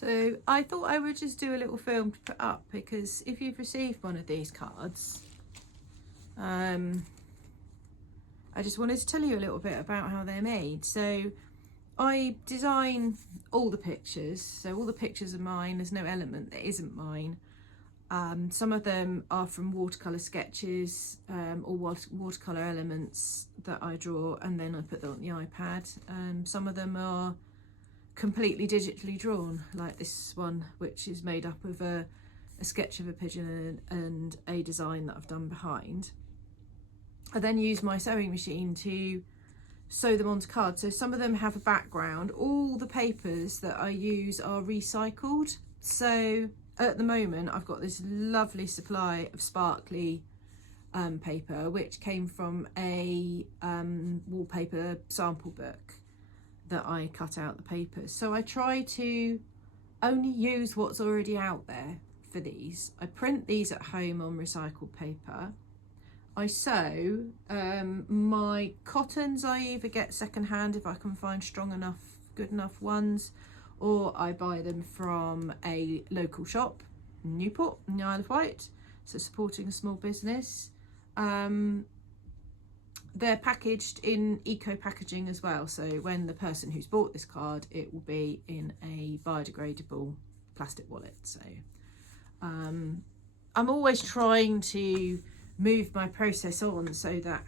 So I thought I would just do a little film to put up, because if you've received one of these cards, I just wanted to tell you a little bit about how they're made. So I design all the pictures, so all the pictures are mine. There's no element that isn't mine. Some of them are from watercolour sketches or watercolour elements that I draw, and then I put them on the iPad. Some of them are completely digitally drawn, like this one, which is made up of a sketch of a pigeon and a design that I've done behind. I then use my sewing machine to sew them onto cards. So some of them have a background. All the papers that I use are recycled. So at the moment I've got this lovely supply of sparkly paper, which came from a wallpaper sample book that I cut out the papers. So I try to only use what's already out there for these. I print these at home on recycled paper. I sew my cottons. I either get secondhand if I can find strong enough, good enough ones, or I buy them from a local shop, Newport, in the Isle of Wight, so supporting a small business. They're packaged in eco packaging as well, so when the person who's bought this card, it will be in a biodegradable plastic wallet. So I'm always trying to move my process on so that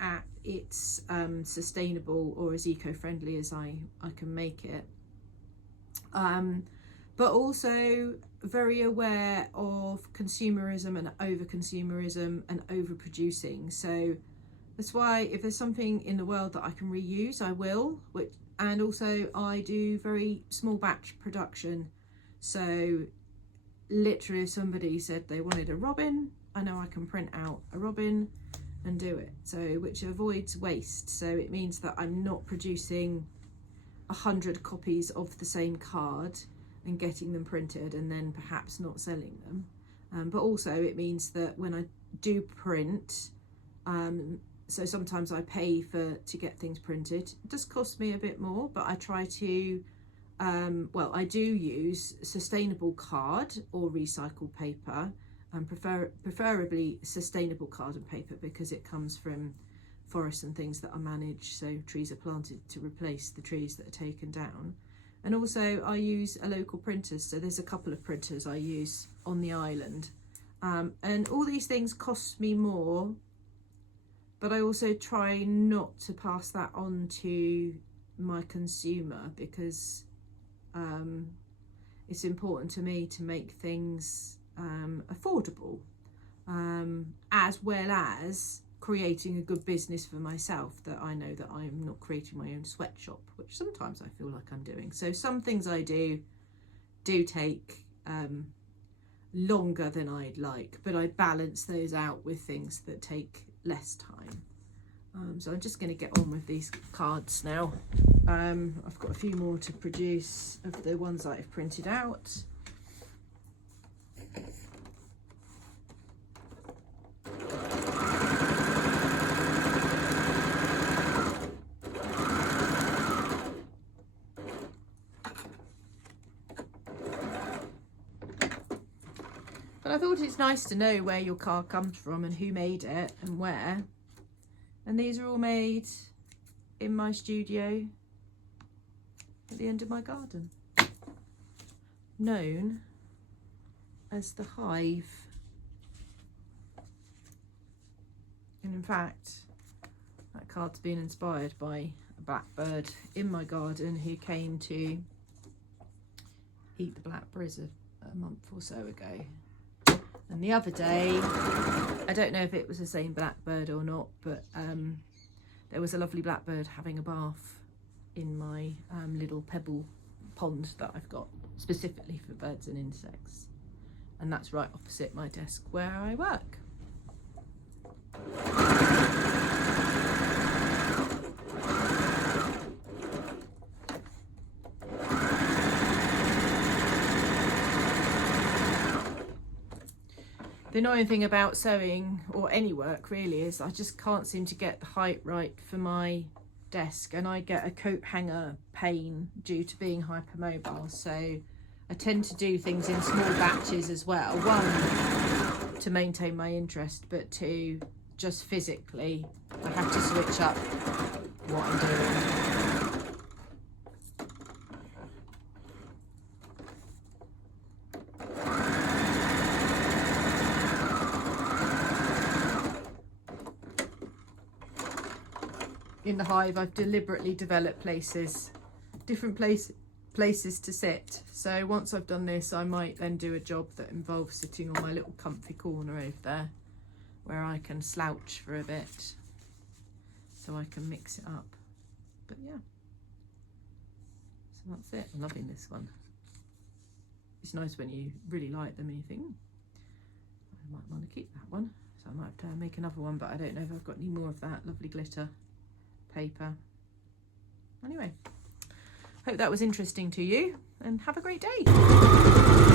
it's sustainable or as eco-friendly as I can make it, but also very aware of consumerism and over-consumerism and over-producing. So that's why if there's something in the world that I can reuse, I will. And also I do very small batch production. So literally if somebody said they wanted a robin, I know I can print out a robin and do it. So which avoids waste. So it means that I'm not producing 100 copies of the same card and getting them printed and then perhaps not selling them. But also it means that when I do print, so sometimes I pay to get things printed. It does cost me a bit more, but I try to, well, I do use sustainable card or recycled paper, and preferably sustainable card and paper, because it comes from forests and things that are managed, so trees are planted to replace the trees that are taken down. And also I use a local printer, so there's a couple of printers I use on the island, and all these things cost me more, but I also try not to pass that on to my consumer, because it's important to me to make things affordable, as well as creating a good business for myself, that I know that I'm not creating my own sweatshop, which sometimes I feel like I'm doing. So some things I do take longer than I'd like, but I balance those out with things that take less time. So I'm just going to get on with these cards now. I've got a few more to produce of the ones that I've printed out. But I thought it's nice to know where your card comes from and who made it and where. And these are all made in my studio at the end of my garden, known as the Hive. And in fact, that card's been inspired by a blackbird in my garden who came to eat the blackberries a month or so ago. And the other day, I don't know if it was the same blackbird or not, but there was a lovely blackbird having a bath in my little pebble pond that I've got specifically for birds and insects. And that's right opposite my desk where I work. The annoying thing about sewing, or any work really, is I just can't seem to get the height right for my desk, and I get a coat hanger pain due to being hypermobile. So I I tend to do things in small batches as well. One, to maintain my interest, but two, just physically, I have to switch up what I'm doing. In the hive, I've deliberately developed different places to sit. So once I've done this, I might then do a job that involves sitting on my little comfy corner over there, where I can slouch for a bit, so I can mix it up. But yeah, so that's it. I'm loving this one. It's nice when you really like them and you think, I might want to keep that one. So I might have to make another one, but I don't know if I've got any more of that lovely glitter paper. Anyway, hope that was interesting to you, and have a great day.